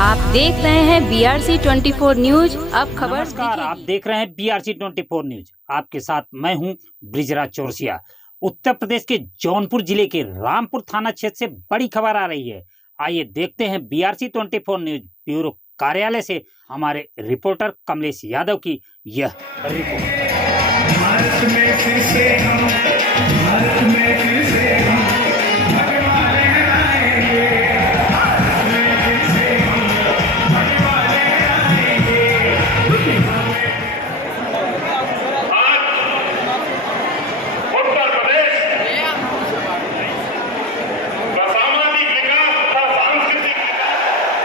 आप देख रहे हैं BRC 24 न्यूज। अब खबर नमस्कार, आप देख रहे हैं BRC 24 न्यूज। आपके साथ मैं हूं ब्रिजराज चौरसिया। उत्तर प्रदेश के जौनपुर जिले के रामपुर थाना क्षेत्र से बड़ी खबर आ रही है। आइए देखते हैं BRC 24 न्यूज ब्यूरो कार्यालय से हमारे रिपोर्टर कमलेश यादव की यह रिपोर्ट।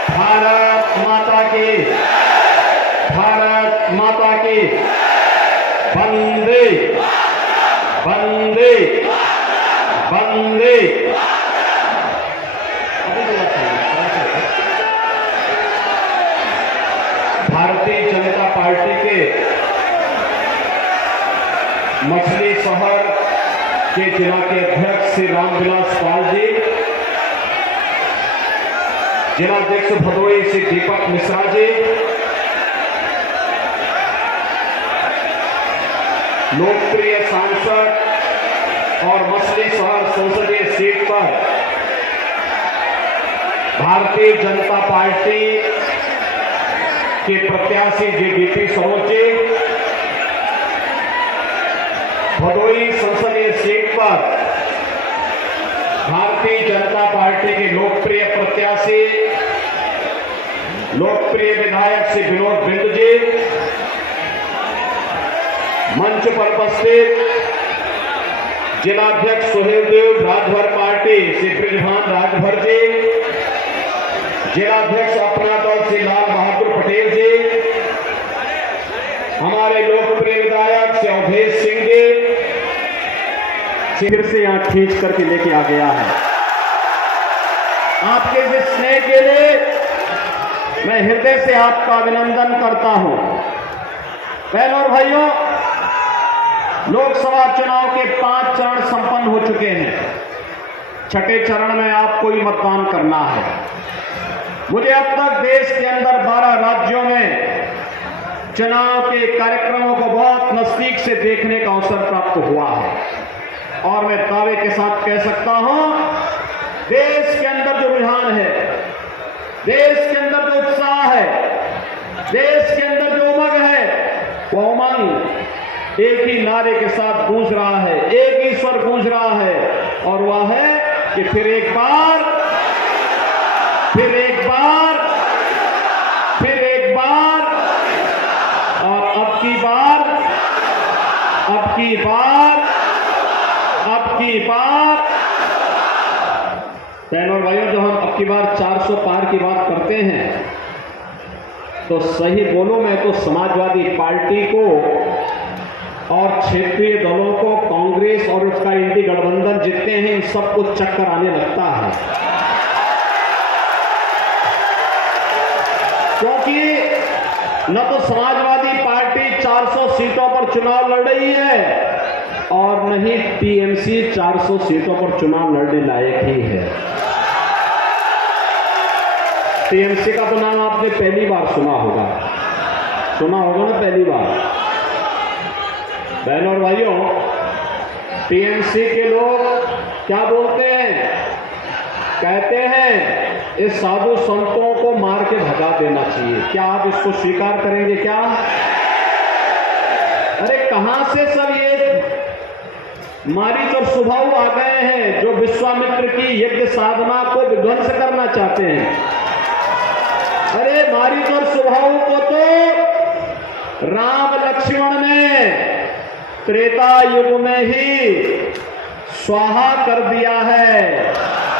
भारत माता की, भारत माता की, वंदे वंदे वंदे। भारतीय जनता पार्टी के मछली शहर के जिला के अध्यक्ष श्री रामविलास पाल जी, जिलाध्यक्ष भदोई श्री दीपक मिश्रा जी, लोकप्रिय सांसद और मछली शहर संसदीय सीट पर भारतीय जनता पार्टी के प्रत्याशी JBP सरोज जी, भदोई संसदीय सीट पर भारतीय जनता पार्टी के लोकप्रिय प्रत्याशी लोकप्रिय विधायक श्री विनोद बिंद जी, मंच पर उपस्थित जिलाध्यक्ष सुहेल देव राजभर पार्टी श्री ब्रिजभान राजभर जी, जिलाध्यक्ष अपना दल श्री लाल बहादुर पटेल जी, हमारे लोकप्रिय विधायक श्री अवधेश सिंह जी फिर से यहां खींच करके लेके आ गया है। आपके इस स्नेह के लिए मैं हृदय से आपका अभिनंदन करता हूं। बहनों और भाइयों, लोकसभा चुनाव के 5 चरण संपन्न हो चुके हैं। छठे चरण में आपको ही मतदान करना है। मुझे अब तक देश के अंदर 12 राज्यों में चुनाव के कार्यक्रमों को बहुत नजदीक से देखने का अवसर प्राप्त हुआ है और मैं दावे के साथ कह सकता हूं, देश के अंदर जो रुझान है, देश के अंदर जो उत्साह है, देश के अंदर जो उमंग है, वो उमंग एक ही नारे के साथ गूंज रहा है, एक ही स्वर गूंज रहा है और वह है कि फिर एक बार, फिर एक बार, फिर एक बार और अब की बार, अब की बार, अब की बार। बहनों और भाइयों, जब हम अब की बार 400 पार की बात करते हैं तो सही बोलो, मैं तो समाजवादी पार्टी को और क्षेत्रीय दलों को, कांग्रेस और उसका इंडी गठबंधन जितने हैं, इन सबको चक्कर आने लगता है, क्योंकि न तो समाजवादी पार्टी 400 सीटों पर चुनाव लड़ रही है और नहीं TMC 400 सीटों पर चुनाव लड़ने लायक ही है। TMC का तो नाम आपने पहली बार सुना होगा ना, पहली बार। बहनों और भाइयों, TMC के लोग क्या बोलते हैं? कहते हैं इस साधु संतों को मार के भगा देना चाहिए। क्या आप इसको स्वीकार करेंगे? क्या अरे कहां से सब ये मारीच और सुभाव आ गए हैं जो विश्वामित्र की यज्ञ साधना को विध्वंस करना चाहते हैं। अरे मारीच और सुभाव को तो राम लक्ष्मण ने त्रेता युग में ही स्वाहा कर दिया है।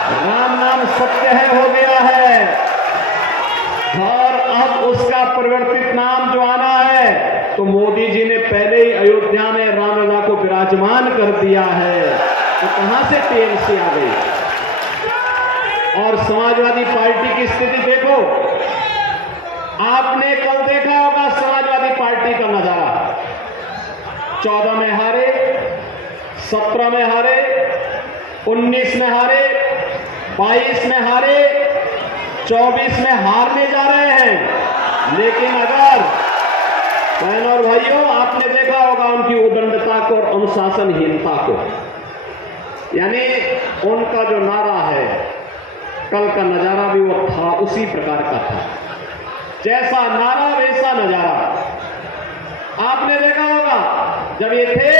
राम नाम सत्य है हो गया है और अब उसका परिवर्तित नाम जो आना है तो मोदी जी ने पहले ही अयोध्या में रामलला को विराजमान कर दिया है। तो कहां से TMC आ गई? और समाजवादी पार्टी की स्थिति देखो, आपने कल देखा होगा समाजवादी पार्टी का नजारा। 14 में हारे, 17 में हारे, 19 में हारे, 22 में हारे, 24 में हारने जा रहे हैं। लेकिन अगर बहनों और भाइयों, आपने देखा होगा उनकी उदंडता को और अनुशासनहीनता को, यानी उनका जो नारा है, कल का नजारा भी वो था, उसी प्रकार का था। जैसा नारा वैसा नजारा। आपने देखा होगा जब ये थे,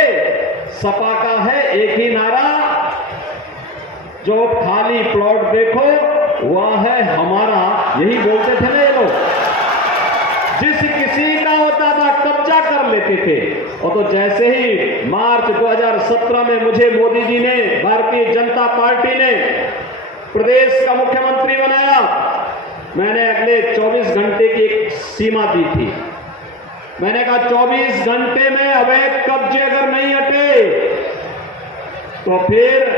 सपा का है एक ही नारा, जो खाली प्लॉट देखो वह है हमारा, यही बोलते थे ना ये लोग। जिस किसी का होता था कब्जा कर लेते थे। और तो जैसे ही मार्च 2017 में मुझे मोदी जी ने, भारतीय जनता पार्टी ने प्रदेश का मुख्यमंत्री बनाया, मैंने अगले 24 घंटे की एक सीमा दी थी। मैंने कहा 24 घंटे में अवैध कब्जे अगर नहीं हटे तो फिर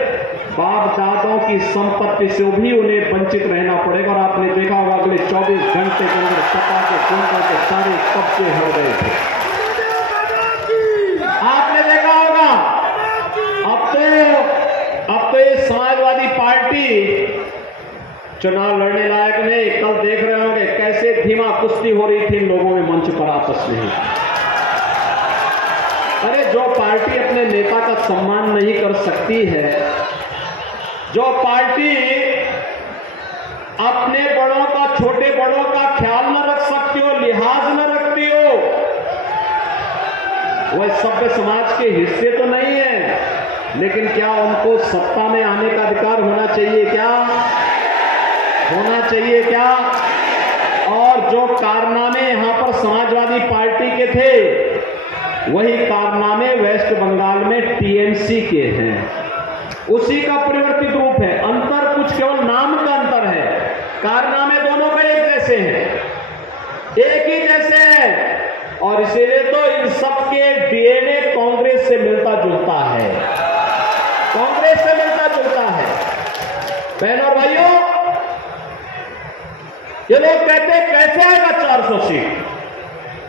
बाप दादाओं की संपत्ति से भी उन्हें वंचित रहना पड़ेगा। और आपने देखा होगा अगले 24 घंटे के अंदर सपा के कुंडा के सारे कब्जे हो गए थे। आपने देखा होगा अब तो ये समाजवादी पार्टी चुनाव लड़ने लायक नहीं। कल देख रहे होंगे कैसे धीमा कुश्ती हो रही थी इन लोगों में मंच पर आपस में। अरे जो पार्टी अपने नेता का सम्मान नहीं कर सकती है, जो पार्टी अपने बड़ों का, छोटे बड़ों का ख्याल न रख सकती हो, लिहाज न रखती हो, वह सभ्य समाज के हिस्से तो नहीं है। लेकिन क्या उनको सत्ता में आने का अधिकार होना चाहिए क्या? होना चाहिए क्या? और जो कारनामे यहां पर समाजवादी पार्टी के थे, वही कारनामे वेस्ट बंगाल में टीएमसी के हैं। उसी का परिवर्तित रूप है। अंतर कुछ केवल नाम का अंतर है, कारनामे दोनों का एक जैसे हैं, एक ही जैसे हैं। और इसीलिए तो इन सबके डीएनए कांग्रेस से मिलता जुलता है, कांग्रेस से मिलता जुलता है। बहनों और भाइयों, ये लोग कहते हैं कैसे आएगा 400 सीट,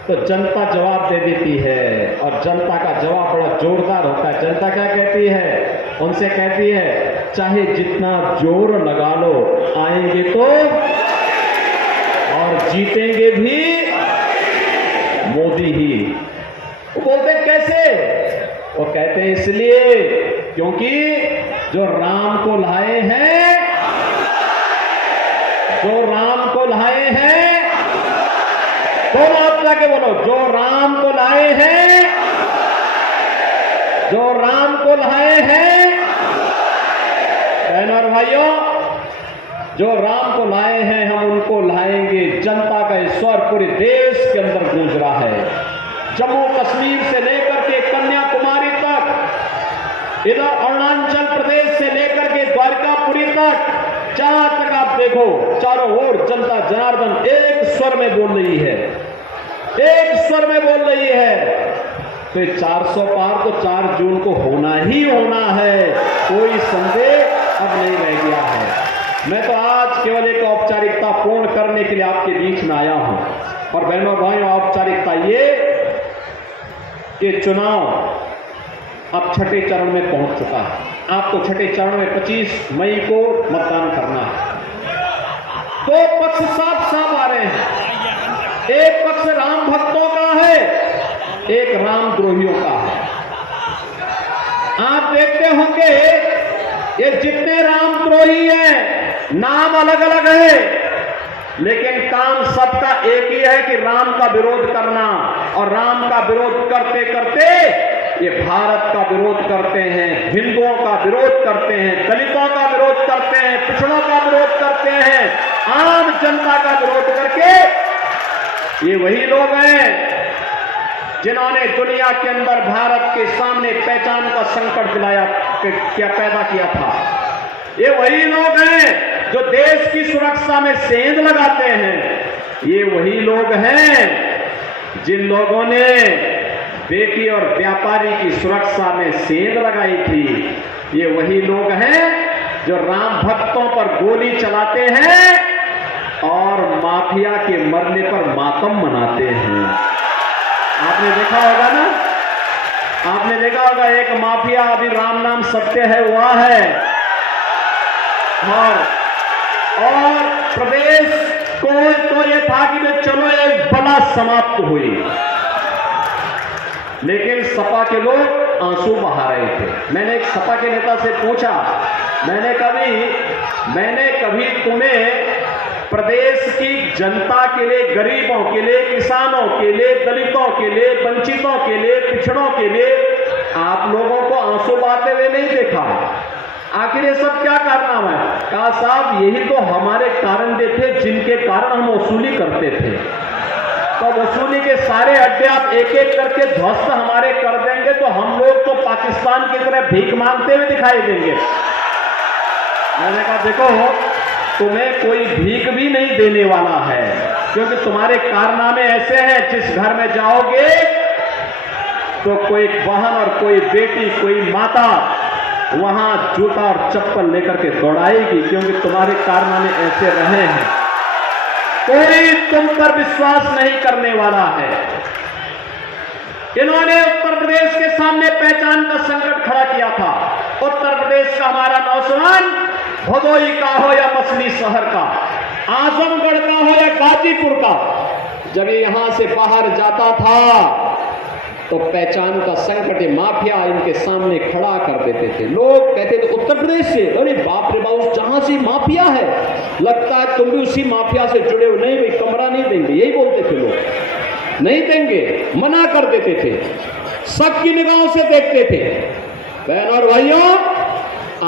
तो जनता जवाब दे देती है। और जनता का जवाब बड़ा जोरदार होता है। जनता क्या कहती है? उनसे कहती है चाहे जितना जोर लगा लो, आएंगे तो और जीतेंगे भी मोदी ही। वो बोलते कैसे? वो कहते हैं इसलिए क्योंकि जो राम को लाए हैं, जो राम को लाए हैं, दोनों आप जाके बोलो, जो राम को लाए हैं, जो राम को लाए हैं। बहनों और भाइयों, जो राम को लाए हैं हम उनको लाएंगे। जनता का स्वर पूरे देश के अंदर गूंज रहा है। जम्मू कश्मीर से लेकर के कन्याकुमारी तक, इधर अरुणाचल प्रदेश से लेकर के द्वारकापुरी तक, जहां तक आप देखो चारों ओर जनता जनार्दन एक स्वर में बोल रही है, एक स्वर में बोल रही है। तो 400 पार तो 4 जून को होना ही होना है, कोई संदेह अब नहीं रह गया है। मैं तो आज केवल एक औपचारिकता पूर्ण करने के लिए आपके बीच में आया हूं। और बहनों भाइयों, औपचारिकता ये चुनाव अब छठे चरण में पहुंच चुका है। आपको छठे चरण में 25 मई को मतदान करना है। दो पक्ष साफ साफ आ रहे हैं। एक पक्ष राम भक्तों का है, एक राम द्रोहियों का है। आप देखते होंगे ये जितने रामद्रोही हैं, नाम अलग अलग है, लेकिन काम सबका एक ही है कि राम का विरोध करना। और राम का विरोध करते करते ये भारत का विरोध करते हैं, हिंदुओं का विरोध करते हैं, दलितों का विरोध करते हैं, पिछड़ों का विरोध करते हैं, आम जनता का विरोध करके ये वही लोग हैं जिन्होंने दुनिया के अंदर भारत के सामने पहचान का संकट दिलाया, क्या पैदा किया था। ये वही लोग हैं जो देश की सुरक्षा में सेंध लगाते हैं। ये वही लोग हैं जिन लोगों ने बेटी और व्यापारी की सुरक्षा में सेंध लगाई थी। ये वही लोग हैं जो राम भक्तों पर गोली चलाते हैं और माफिया के मरने पर मातम मनाते हैं। आपने देखा होगा ना, आपने देखा होगा एक माफिया अभी राम नाम सत्य है वह है, और प्रदेश को तो ये था कि भाई चलो एक बला समाप्त हुई, लेकिन सपा के लोग आंसू बहा रहे थे। मैंने एक सपा के नेता से पूछा, मैंने कभी तुम्हें प्रदेश की जनता के लिए, गरीबों के लिए, किसानों के लिए, दलितों के लिए, वंचितों के लिए, पिछड़ों के लिए आप लोगों को आंसू बहाते हुए नहीं देखा। आखिर ये सब क्या कारनामा है? कहा साहब यही तो हमारे कारण थे जिनके कारण हम वसूली करते थे। तो वसूली के सारे अड्डे आप एक एक करके ध्वस्त हमारे कर देंगे तो हम लोग तो पाकिस्तान की तरह भीख मांगते हुए दिखाई देंगे। मैंने कहा देखो, तुम्हें कोई भीख भी नहीं देने वाला है, क्योंकि तुम्हारे कारनामे ऐसे हैं जिस घर में जाओगे तो कोई बहन और कोई बेटी, कोई माता वहां जूता और चप्पल लेकर के दौड़ाएगी, क्योंकि तुम्हारे कारनामे ऐसे रहे हैं। कोई तुम पर विश्वास नहीं करने वाला है। इन्होंने उत्तर प्रदेश के सामने पहचान का संकट खड़ा किया था। उत्तर प्रदेश का हमारा नौजवान भदोही का हो या मछली शहर का, आजमगढ़ का हो या गाजीपुर का, जब यहां से बाहर जाता था तो पहचान का संकट माफिया इनके सामने खड़ा कर देते थे। लोग कहते थे उत्तर प्रदेश से, अरे बाप रे बाप, जहां से माफिया है, लगता है तुम भी उसी माफिया से जुड़े हो। नहीं भाई, कमरा नहीं देंगे, यही बोलते थे लोग, नहीं देंगे, मना कर देते थे, सबकी निगाहों से देखते थे। बहनों और भाइयों,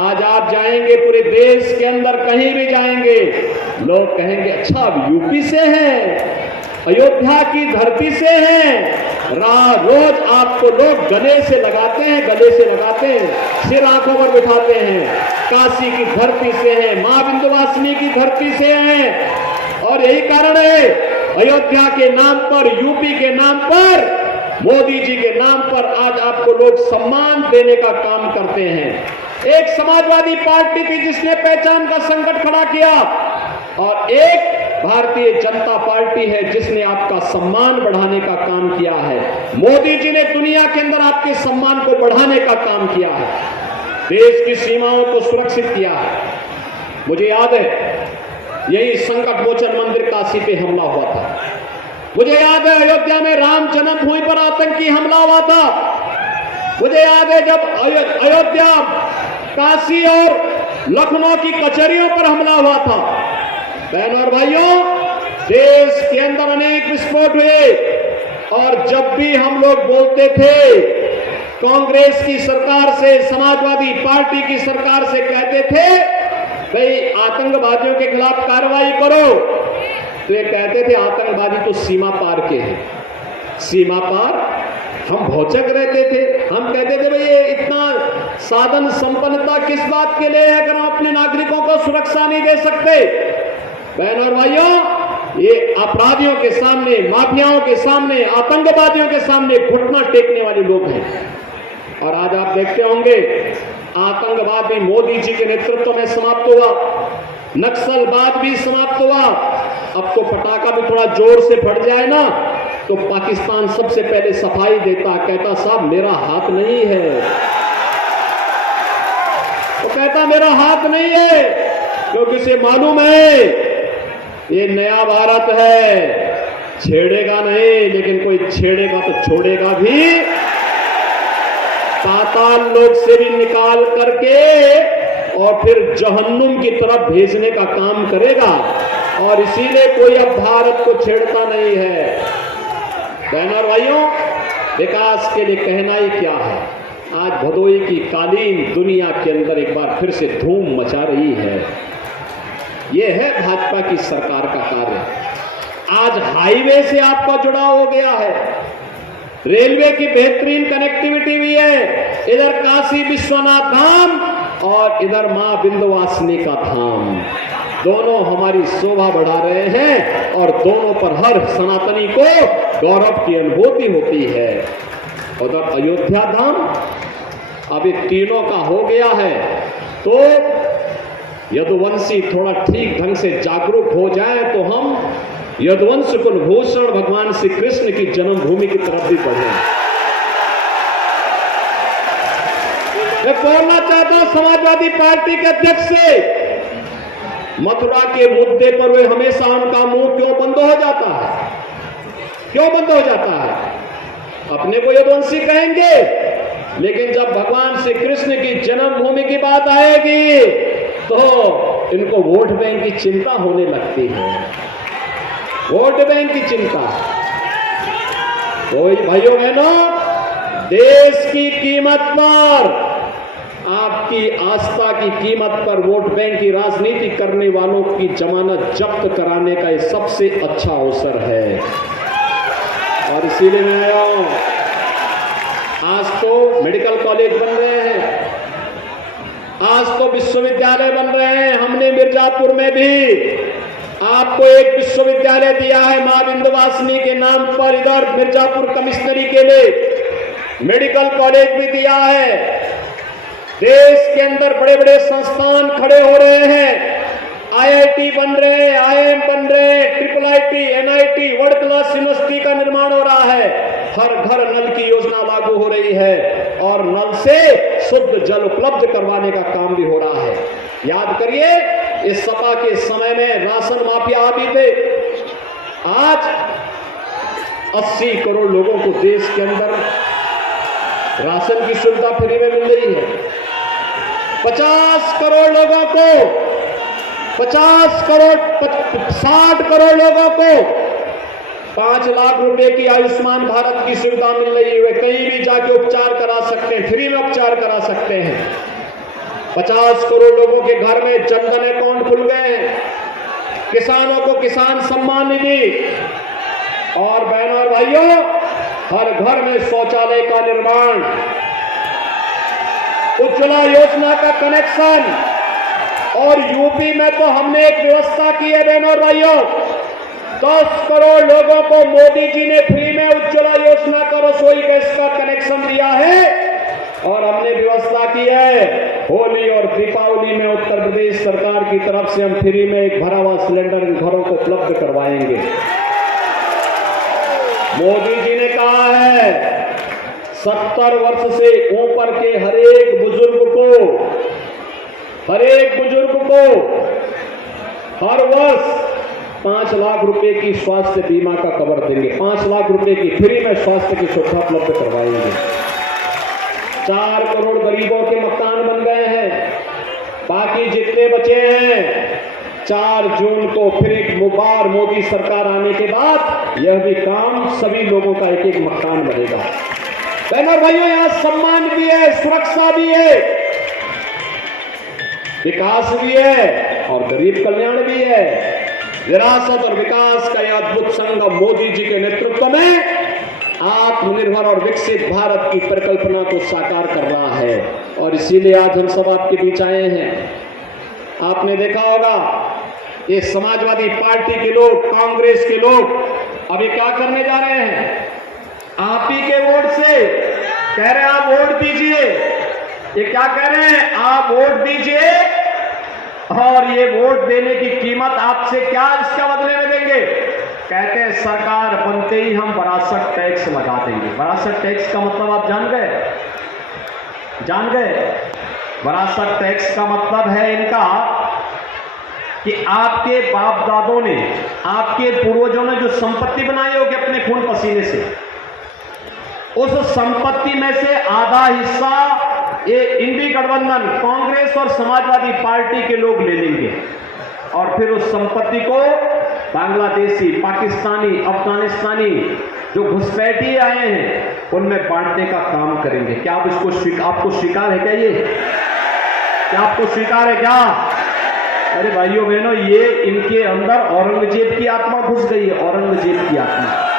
आज आप जाएंगे पूरे देश के अंदर, कहीं भी जाएंगे, लोग कहेंगे अच्छा अब यूपी से हैं, अयोध्या की धरती से हैं। रोज आपको लोग गले से लगाते हैं, सिर आंखों पर बिठाते हैं, काशी की धरती से हैं, मां विंध्यवासिनी की धरती से हैं। और यही कारण है अयोध्या के नाम पर, यूपी के नाम पर, मोदी जी के नाम पर आज आपको लोग सम्मान देने का काम करते हैं। एक समाजवादी पार्टी थी जिसने पहचान का संकट खड़ा किया, और एक भारतीय जनता पार्टी है जिसने आपका सम्मान बढ़ाने का काम किया है। मोदी जी ने दुनिया के अंदर आपके सम्मान को बढ़ाने का काम किया है, देश की सीमाओं को सुरक्षित किया है। मुझे याद है यही संकट मोचन मंदिर काशी पे हमला हुआ था, मुझे याद है अयोध्या में राम जन्मभूमि पर आतंकी हमला हुआ था, मुझे याद है जब अयोध्या, काशी और लखनऊ की कचहरियों पर हमला हुआ था। बहनों और भाइयों, देश के अंदर अनेक विस्फोट हुए, और जब भी हम लोग बोलते थे, कांग्रेस की सरकार से, समाजवादी पार्टी की सरकार से कहते थे भाई आतंकवादियों के खिलाफ कार्रवाई करो, तो ये कहते थे आतंकवादी तो सीमा पार के हैं। सीमा पार? हम भौचक रहते थे, हम कहते थे भाई ये इतना साधन संपन्नता किस बात के लिए है अगर हम अपने नागरिकों को सुरक्षा नहीं दे सकते। बहनों और भाइयों, ये अपराधियों के सामने, माफियाओं के सामने, आतंकवादियों के सामने घुटना टेकने वाले लोग हैं। और आज आप देखते होंगे आतंकवाद भी मोदी जी के नेतृत्व में समाप्त हुआ, नक्सलवाद भी समाप्त हुआ। अब तो पटाखा भी थोड़ा जोर से फट जाए ना तो पाकिस्तान सबसे पहले सफाई देता, कहता साहब मेरा हाथ नहीं है, तो कहता मेरा हाथ नहीं है, क्योंकि उसे मालूम है ये नया भारत है, छेड़ेगा नहीं, लेकिन कोई छेड़ेगा तो छोड़ेगा भी, पाताल लोक से भी निकाल करके और फिर जहन्नुम की तरफ भेजने का काम करेगा। और इसीलिए कोई अब भारत को छेड़ता नहीं है। बहनों और भाइयों, विकास के लिए कहना ही क्या है। आज भदोही की कालीन दुनिया के अंदर एक बार फिर से धूम मचा रही है। यह है भाजपा की सरकार का कार्य। आज हाईवे से आपका जुड़ाव हो गया है, रेलवे की बेहतरीन कनेक्टिविटी भी है, इधर काशी विश्वनाथ धाम और इधर मां विंध्यवासिनी का धाम, दोनों हमारी शोभा बढ़ा रहे हैं और दोनों पर हर सनातनी को गौरव की अनुभूति होती है। उधर अयोध्या धाम अभी तीनों का हो गया है, तो यदुवंशी थोड़ा ठीक ढंग से जागरूक हो जाए तो हम यदुवंश कुलभूषण भगवान श्री कृष्ण की जन्मभूमि की तरफ भी बढ़े। मैं बोलना चाहता हूं समाजवादी पार्टी के अध्यक्ष से, मथुरा के मुद्दे पर वे हमेशा उनका मुंह क्यों बंद हो जाता है? क्यों बंद हो जाता है? अपने को यदुवंशी कहेंगे, लेकिन जब भगवान श्री कृष्ण की जन्मभूमि की बात आएगी तो इनको वोट बैंक की चिंता होने लगती है। वोट बैंक की चिंता। कोई भाइयों बहनों, देश की कीमत पर, आपकी आस्था की कीमत पर वोट बैंक की राजनीति करने वालों की जमानत जब्त कराने का यह सबसे अच्छा अवसर है। और इसीलिए मैं आया हूं। आज तो मेडिकल कॉलेज बन रहे हैं, आज तो विश्वविद्यालय बन रहे हैं। हमने मिर्जापुर में भी आपको एक विश्वविद्यालय दिया है मां विंध्यवासिनी के नाम पर। इधर मिर्जापुर कमिश्नरी के लिए मेडिकल कॉलेज भी दिया है। देश के अंदर बड़े बड़े संस्थान खड़े हो रहे हैं, आईआईटी बन रहे हैं, आईआईएम बन रहे हैं, triple IT, NIT, world class university का निर्माण हो रहा है। हर घर नल की योजना लागू हो रही है और नल से शुद्ध जल उपलब्ध करवाने का काम भी हो रहा है। याद करिए, इस सपा के समय में राशन माफिया भी थे। आज 80 करोड़ लोगों को देश के अंदर राशन की सुविधा फ्री में मिल रही है। 50 करोड़ लोगों को 60 करोड़ लोगों को 5 लाख रुपए की आयुष्मान भारत की सुविधा मिल रही है। वे कहीं भी जाके उपचार करा सकते हैं, फ्री में उपचार करा सकते हैं। 50 करोड़ लोगों के घर में जनधन अकाउंट खुल गए हैं। किसानों को किसान सम्मान निधि, और बहनों और भाइयों, हर घर में शौचालय का निर्माण, उज्ज्वला योजना का कनेक्शन। और यूपी में तो हमने एक व्यवस्था की है बहनों और भाइयों, 10 करोड़ लोगों को मोदी जी ने फ्री में उज्ज्वला योजना का रसोई गैस का कनेक्शन दिया है। और हमने व्यवस्था की है, होली और दीपावली में उत्तर प्रदेश सरकार की तरफ से हम फ्री में एक भरा हुआ सिलेंडर इन घरों को उपलब्ध करवाएंगे। मोदी जी ने कहा है 70 वर्ष से ऊपर के हर एक बुजुर्ग को हर वर्ष 5 लाख रुपए की स्वास्थ्य बीमा का कवर देंगे। 5 लाख रुपए की फ्री में स्वास्थ्य की सुविधा उपलब्ध करवाएंगे। 4 करोड़ गरीबों के मकान बन गए हैं। बाकी जितने बचे हैं 4 जून को फिर एक बार मोदी सरकार आने के बाद यह भी काम सभी लोगों का एक एक मकान बनेगा। बहनों भाइयों, यहां सम्मान भी है, सुरक्षा भी है, विकास भी है और गरीब कल्याण भी है। विरासत और विकास का यह अद्भुत संगम मोदी जी के नेतृत्व में आत्मनिर्भर और विकसित भारत की परिकल्पना को साकार कर रहा है। और इसीलिए आज हम सब आपके बीच आए हैं। आपने देखा होगा ये समाजवादी पार्टी के लोग, कांग्रेस के लोग अभी क्या करने जा रहे हैं? आप ही के वोट से कह रहे हैं आप वोट दीजिए। ये क्या कह रहे हैं? आप वोट दीजिए और ये वोट देने की कीमत आपसे क्या इसका बदले में देंगे? कहते हैं सरकार बनते ही हम वरासत टैक्स लगा देंगे। वरासत टैक्स का मतलब आप जान गए? वरासत टैक्स का मतलब है इनका कि आपके बाप दादों ने, आपके पूर्वजों ने जो संपत्ति बनाई होगी अपने खून पसीने से, उस संपत्ति में से आधा हिस्सा ये इंडी गठबंधन कांग्रेस और समाजवादी पार्टी के लोग ले लेंगे और फिर उस संपत्ति को बांग्लादेशी, पाकिस्तानी, अफगानिस्तानी जो घुसपैठी आए हैं उनमें बांटने का काम करेंगे। क्या आप आपको स्वीकार है क्या? ये क्या आपको स्वीकार है क्या? अरे भाइयों बहनों, ये इनके अंदर औरंगजेब की आत्मा घुस गई है, औरंगजेब की आत्मा।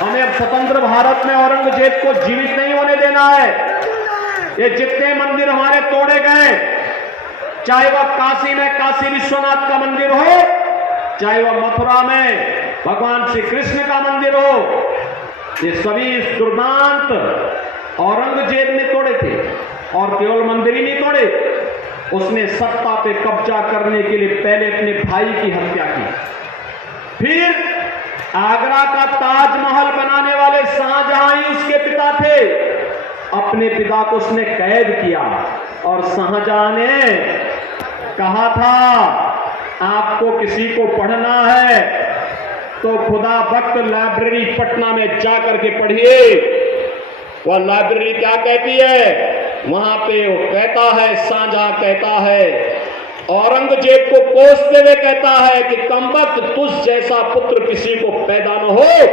हमें अब स्वतंत्र भारत में औरंगजेब को जीवित नहीं होने देना है। ये जितने मंदिर हमारे तोड़े गए, चाहे वह काशी में काशी विश्वनाथ का मंदिर हो, चाहे वह मथुरा में भगवान श्री कृष्ण का मंदिर हो, ये सभी दुर्दांत औरंगजेब ने तोड़े थे। और केवल मंदिर ही नहीं तोड़े, उसने सत्ता पे कब्जा करने के लिए पहले अपने भाई की हत्या की, फिर आगरा का ताजमहल बनाने वाले शाहजहां ही उसके पिता थे, अपने पिता को उसने कैद किया और शाहजहां ने कहा था आपको किसी को पढ़ना है तो खुदा वक्त लाइब्रेरी पटना में जा करके पढ़िए। वह लाइब्रेरी क्या कहती है? वहां पे वो कहता है, शाहजहां कहता है, औरंगजेब को कोसते हुए कहता है कि कमबख्त तुझ जैसा पुत्र किसी को पैदा न हो,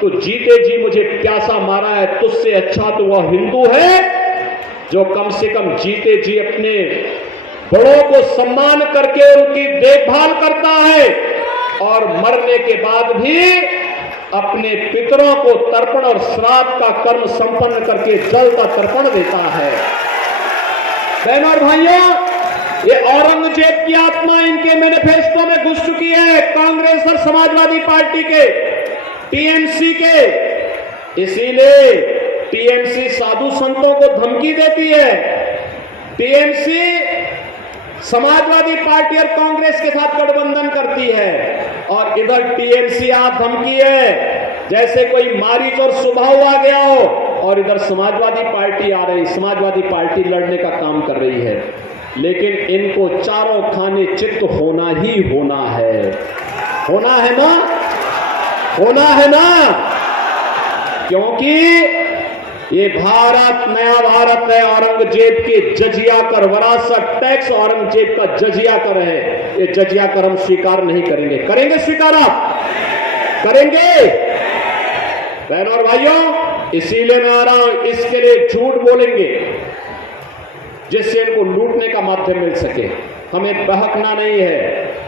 तो जीते जी मुझे प्यासा मारा है, तुझसे अच्छा तो वह हिंदू है जो कम से कम जीते जी अपने बड़ों को सम्मान करके उनकी देखभाल करता है और मरने के बाद भी अपने पितरों को तर्पण और श्राद्ध का कर्म संपन्न करके जल का तर्पण देता है। बहनों और भाइयों, ये औरंगजेब की आत्मा इनके मैनिफेस्टो में घुस चुकी है, कांग्रेस और समाजवादी पार्टी के, टीएमसी के। इसीलिए टीएमसी साधु संतों को धमकी देती है। टीएमसी समाजवादी पार्टी और कांग्रेस के साथ गठबंधन करती है और इधर टीएमसी धमकी है जैसे कोई मारीच और सुबाहु आ गया हो, और इधर समाजवादी पार्टी आ रही, समाजवादी पार्टी लड़ने का काम कर रही है। लेकिन इनको चारों खाने चित्त होना ही होना है। होना है ना? होना है ना? क्योंकि ये भारत नया भारत है। औरंगजेब के जजिया कर वरासत टैक्स औरंगजेब का जजिया कर है। ये जजिया कर हम स्वीकार नहीं करेंगे। करेंगे स्वीकार? आप करेंगे? बहनों और भाइयों, इसीलिए मैं आ रहा हूं, इसके लिए झूठ बोलेंगे जिससे इनको लूटने का माध्यम मिल सके। हमें बहकना नहीं है।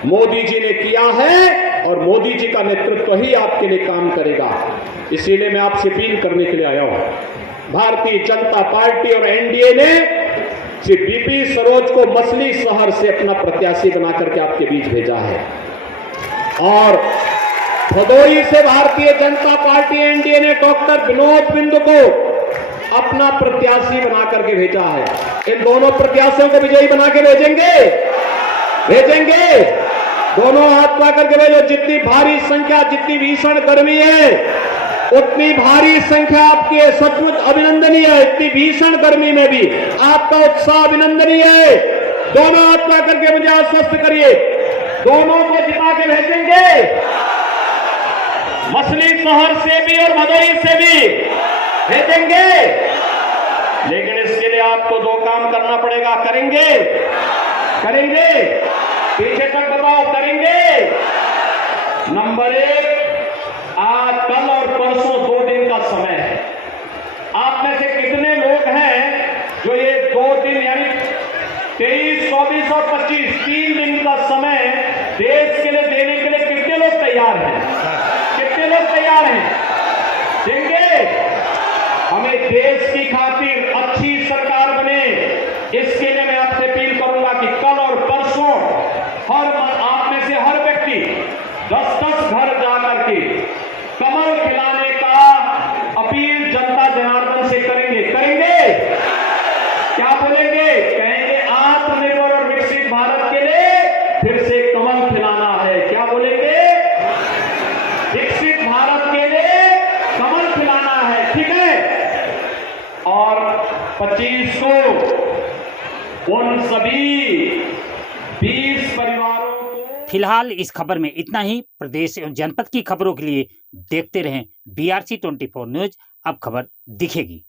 मोदी जी ने किया है और मोदी जी का नेतृत्व ही आपके लिए काम करेगा। इसीलिए मैं आपसे अपील करने के लिए आया हूं। भारतीय जनता पार्टी और एनडीए ने श्री बीपी सरोज को मछली शहर से अपना प्रत्याशी बना करके आपके बीच भेजा है और भदोही से भारतीय जनता पार्टी एनडीए ने डॉक्टर विनोद बिंदु को अपना प्रत्याशी बना करके भेजा है। इन दोनों प्रत्याशियों को विजयी बना के भेजेंगे। दोनों हाथ पा करके भेजो। जितनी भारी संख्या, जितनी भीषण गर्मी है, उतनी भारी संख्या आपकी है। सचमुच अभिनंदनीय है। इतनी भीषण गर्मी में भी आपका उत्साह अभिनंदनीय है। दोनों हाथ पा करके मुझे आश्वस्त करिए, दोनों को जिता के भेजेंगे। मछली शहर से भी और भदोही से भी भेजेंगे। लेकिन इसके लिए आपको दो काम करना पड़ेगा। करेंगे? पीछे तक बताओ, करेंगे? नंबर 1, आज कल और परसों 2 दिन का समय है। आप में से कितने लोग हैं जो ये 2 दिन यानी 23, 24 और 25 3 दिन का समय देश के लिए देने के लिए कितने लोग तैयार हैं? कितने लोग तैयार हैं? देंगे? हमें देश की खातिर अच्छी सरकार बने, इसके लिए मैं आपसे अपील करूंगा कि कल और परसों आप में से हर व्यक्ति 10-10 घर जाकर के कमल खिलाने का अपील जनता जनार्दन से करेंगे। क्या बोलेंगे? कहेंगे आत्मनिर्भर और विकसित भारत के लिए फिर से कमल खिलाना है। क्या बोलेंगे? विकसित भारत के लिए कमल खिलाना है। ठीक है? और 25 को उन सभी 20 परिवारों को। फिलहाल इस खबर में इतना ही। प्रदेश एवं जनपद की खबरों के लिए देखते रहें BRC 24 न्यूज। अब खबर दिखेगी।